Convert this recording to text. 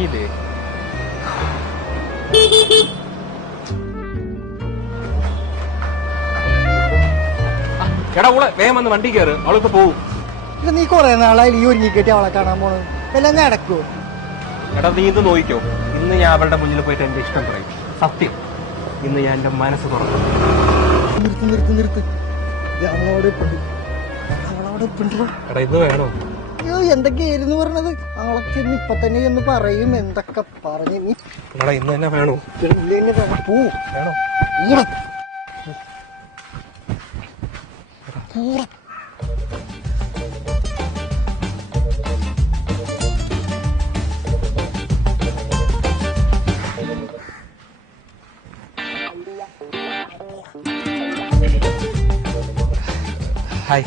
ഉറങ്ങിയില്ലേ? എടാ കൂടെ വേഗം വന്ന് വണ്ടി കയറ്, അവളിപ്പോ പോവും. ഇത് നീ കൊറേ നാളായി ഈ ഒരുങ്ങിക്കെട്ടി അവളെ കാണാൻ പോണത്, എല്ലാം നടക്കുവോ? എടാ നീ ഇത് നോക്കിക്കോ, ഇന്ന് ഞാൻ അവളുടെ മുന്നിൽ പോയിട്ട് എന്റെ ഇഷ്ടം പറയും. സത്യം, ഇന്ന് ഞാൻ എന്റെ മനസ്സ് തുറന്നു. നിർത്ത് അവളവിടെ എടാ ഇത് വേണോ? അയ്യോ, എന്തൊക്കെയായിരുന്നു പറഞ്ഞത്? അവളൊക്കെ ഇന്ന് ഇപ്പൊ തന്നെ എന്ന് പറയും. എന്തൊക്കെ പറഞ്ഞു നീ? എടാ ഇന്ന് തന്നെ വേണോ? പോ വേണോ? ഹായ്.